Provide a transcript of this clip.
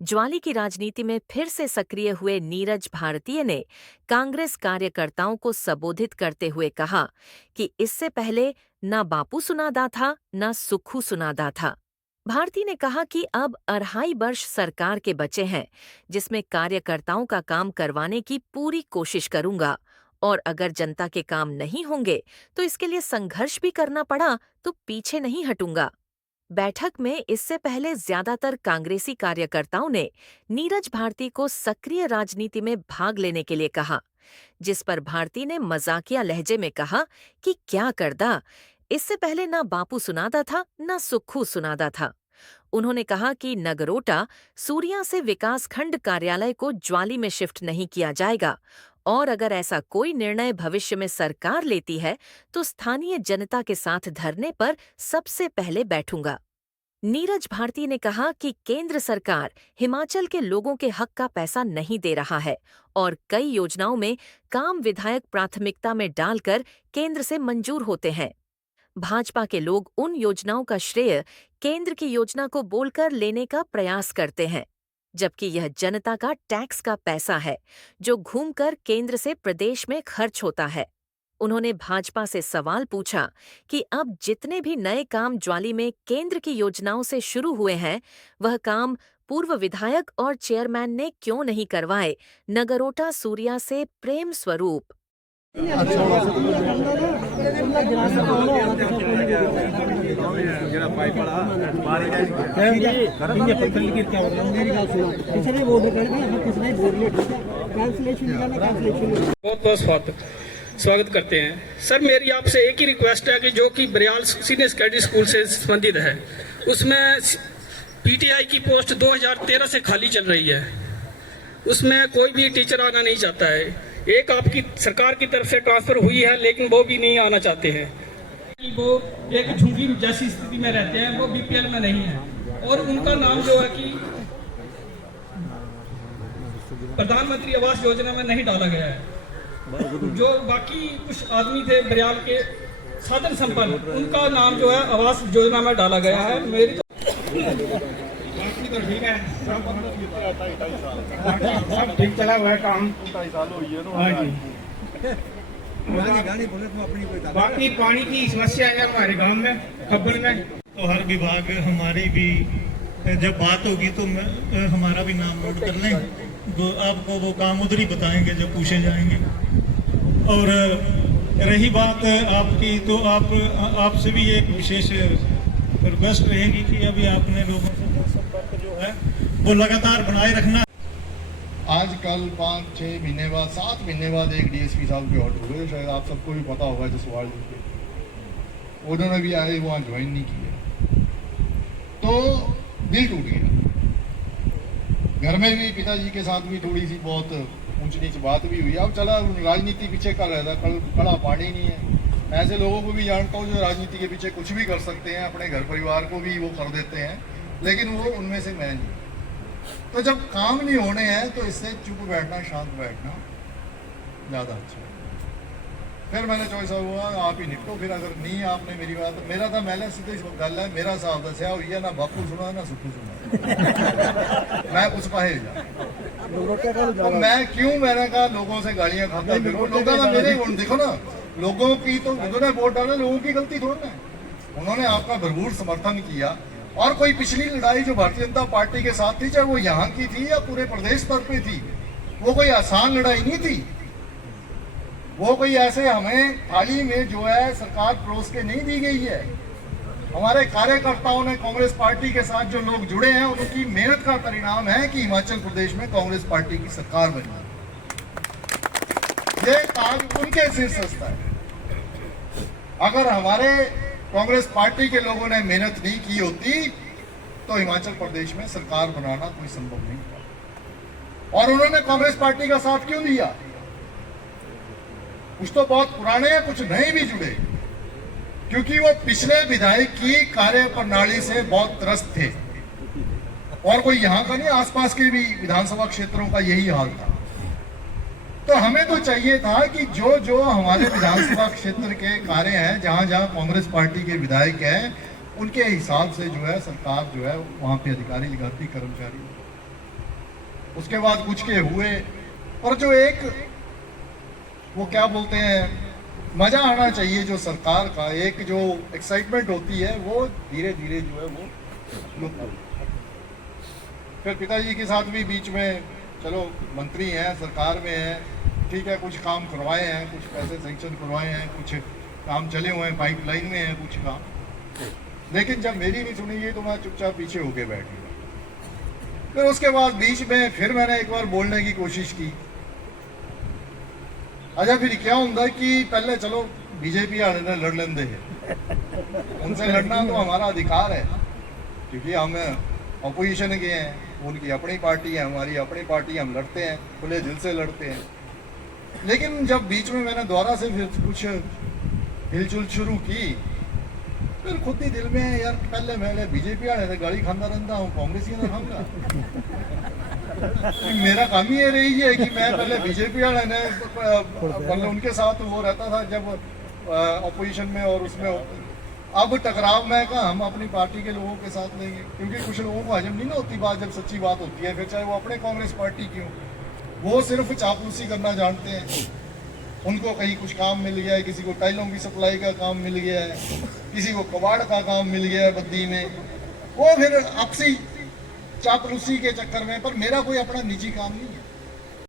ज्वाली की राजनीति में फिर से सक्रिय हुए नीरज भारतीय ने कांग्रेस कार्यकर्ताओं को संबोधित करते हुए कहा कि इससे पहले ना बापू सुनादा था ना सुक्खू सुनादा था। भारती ने कहा कि अब 2.5 वर्ष सरकार के बचे हैं, जिसमें कार्यकर्ताओं का काम करवाने की पूरी कोशिश करूंगा और अगर जनता के काम नहीं होंगे तो इसके लिए संघर्ष भी करना पड़ा तो पीछे नहीं हटूंगा। बैठक में इससे पहले ज्यादातर कांग्रेसी कार्यकर्ताओं ने नीरज भारती को सक्रिय राजनीति में भाग लेने के लिए कहा, जिस पर भारती ने मजाकिया लहजे में कहा कि क्या करदा, इससे पहले ना बापू सुनादा था ना सुक्खू सुनादा था। उन्होंने कहा कि नगरोटा सूरिया से विकासखंड कार्यालय को ज्वाली में शिफ्ट नहीं किया जाएगा और अगर ऐसा कोई निर्णय भविष्य में सरकार लेती है तो स्थानीय जनता के साथ धरने पर सबसे पहले बैठूंगा। नीरज भारती ने कहा कि केंद्र सरकार हिमाचल के लोगों के हक का पैसा नहीं दे रहा है और कई योजनाओं में काम विधायक प्राथमिकता में डालकर केंद्र से मंजूर होते हैं। भाजपा के लोग उन योजनाओं का श्रेय केंद्र की योजना को बोलकर लेने का प्रयास करते हैं, जबकि यह जनता का टैक्स का पैसा है जो घूमकर केंद्र से प्रदेश में खर्च होता है। उन्होंने भाजपा से सवाल पूछा कि अब जितने भी नए काम ज्वाली में केंद्र की योजनाओं से शुरू हुए हैं, वह काम पूर्व विधायक और चेयरमैन ने क्यों नहीं करवाए। नगरोटा सूरिया से प्रेम स्वरूप। बहुत बहुत स्वागत करते हैं सर। मेरी आपसे एक ही रिक्वेस्ट है कि जो कि बरियाल सीनियर सेकेंडरी स्कूल से संबंधित है, उसमें पीटीआई की पोस्ट 2013 से खाली चल रही है, उसमें कोई भी टीचर आना नहीं चाहता है। एक आपकी सरकार की तरफ से ट्रांसफर हुई है लेकिन वो भी नहीं आना चाहते हैं कि वो एक झुग्गी जैसी स्थिति में रहते हैं, वो बीपीएल में नहीं है और उनका नाम जो है कि प्रधानमंत्री आवास योजना में नहीं डाला गया है। जो बाकी कुछ आदमी थे बरियाल के साधन संपन्न, उनका नाम जो है आवास योजना में डाला गया है। मेरी तो ठीक है, सब ठीक चला हुआ है काम। बाकी पानी की समस्या है हमारे गांव में, खबर में तो हर विभाग हमारी भी जब बात होगी तो हमारा भी नाम नोट कर लें, तो आपको वो काम उधर ही बताएंगे जब पूछे जाएंगे। और रही बात आपकी, तो आपसे भी एक विशेष रिक्वेस्ट रहेगी कि अभी आपने लोगों से संपर्क जो है वो लगातार बनाए रखना। आजकल 5-6 महीने बाद 7 महीने बाद एक डीएसपी साहब के ऑर्डर हुए, शायद आप सबको भी पता होगा, जसवाल जी के, उन्होंने भी आए वहाँ ज्वाइन नहीं किया तो दिल टूट गया। घर में भी पिताजी के साथ भी थोड़ी सी बहुत ऊंच नीच बात भी हुई। अब चला राजनीति पीछे कर रहा था, कड़ा पानी नहीं है। ऐसे लोगों को भी जानता हूँ जो राजनीति के पीछे कुछ भी कर सकते हैं, अपने घर परिवार को भी वो कर देते हैं, लेकिन वो उनमें से मैं नहीं। तो जब काम नहीं होने हैं तो इससे चुप बैठना, शांत बैठना ज़्यादा अच्छा है। फिर मैंने चॉइस हुआ आप ही निपटो, फिर अगर नहीं आपने मेरी बात, मेरा था मैंने सीधे गल है, मेरा साहब दसिया हुई है, ना बापू सुना ना सुखू सुना मैं कुछ पाए जा तो मैं क्यों, मैंने कहा लोगों से गालियां खाता फिर लोगों का मेरे वोट देखो ना, लोगों की तो उन्होंने वोट डाला, लोगों की गलती थोड़ी ना, उन्होंने आपका भरपूर समर्थन किया। और कोई पिछली लड़ाई जो भारतीय जनता पार्टी के साथ थी, चाहे वो यहाँ की थी या पूरे प्रदेश स्तर पे थी, वो कोई आसान लड़ाई नहीं थी। वो कोई ऐसे हमें थाली में जो है सरकार परोस के नहीं दी गई है। हमारे कार्यकर्ताओं ने कांग्रेस पार्टी के साथ जो लोग जुड़े हैं, उनकी मेहनत का परिणाम है कि हिमाचल प्रदेश में कांग्रेस पार्टी की सरकार बनी। ये कार्य उनके सिर सस्ता है। अगर हमारे कांग्रेस पार्टी के लोगों ने मेहनत नहीं की होती तो हिमाचल प्रदेश में सरकार बनाना कोई संभव नहीं था। और उन्होंने कांग्रेस पार्टी का साथ क्यों दिया? कुछ तो बहुत पुराने हैं, कुछ नए भी जुड़े, क्योंकि वो पिछले विधायक की कार्य प्रणाली से बहुत त्रस्त थे। और कोई यहाँ का नहीं, आसपास के भी विधानसभा क्षेत्रों का यही हाल था। तो हमें तो चाहिए था कि जो जो हमारे विधानसभा क्षेत्र के कार्य हैं, जहां जहां कांग्रेस पार्टी के विधायक हैं, उनके हिसाब से जो है सरकार जो है वहां पे अधिकारी लगाती, कर्मचारी उसके बाद कुछ के हुए, और जो एक वो क्या बोलते हैं मजा आना चाहिए जो सरकार का, एक जो एक्साइटमेंट होती है, वो धीरे धीरे जो है वो लुप्त हो। फिर पिताजी के साथ भी बीच में, चलो मंत्री हैं, सरकार में हैं, ठीक है, कुछ काम करवाए हैं, कुछ पैसे सेंक्शन करवाए हैं, कुछ काम चले हुए हैं, पाइपलाइन में है कुछ काम, लेकिन जब मेरी नहीं सुनी गई तो मैं चुपचाप पीछे होके बैठ गया। फिर उसके बाद बीच में फिर मैंने एक बार बोलने की कोशिश की। अच्छा फिर क्या होता कि पहले चलो बीजेपी वाले ने लड़ लेंदे हैं, उनसे लड़ना तो हमारा अधिकार है, क्योंकि हम अपोजिशन के हैं, उनकी अपनी पार्टी है, हमारी अपनी पार्टी, हम लड़ते हैं, खुले दिल से लड़ते हैं। लेकिन जब बीच में मैंने दोबारा से फिर कुछ हिलचुल शुरू की, फिर खुद ही दिल में यार पहले मैं बीजेपी वाले ने गाली खाना रहता हूँ, कांग्रेसी ने खाऊंगा। मेरा काम ही ये रही है कि मैं पहले बीजेपी वाले ने मतलब उनके साथ वो रहता था जब अपोजिशन में, और उसमें अब टकराव में कहा हम अपनी पार्टी के लोगों के साथ लेंगे, क्योंकि कुछ लोगों को हजम नहीं ना होती बात जब सच्ची बात होती है, फिर चाहे वो अपने कांग्रेस पार्टी की हो, वो सिर्फ चापलूसी करना जानते हैं। उनको कहीं कुछ काम मिल गया है, किसी को टाइलों की सप्लाई का काम मिल गया है, किसी को कबाड़ का काम मिल गया है बद्दी में, वो फिर आपसी चापलूसी के चक्कर में। पर मेरा कोई अपना निजी काम नहीं है,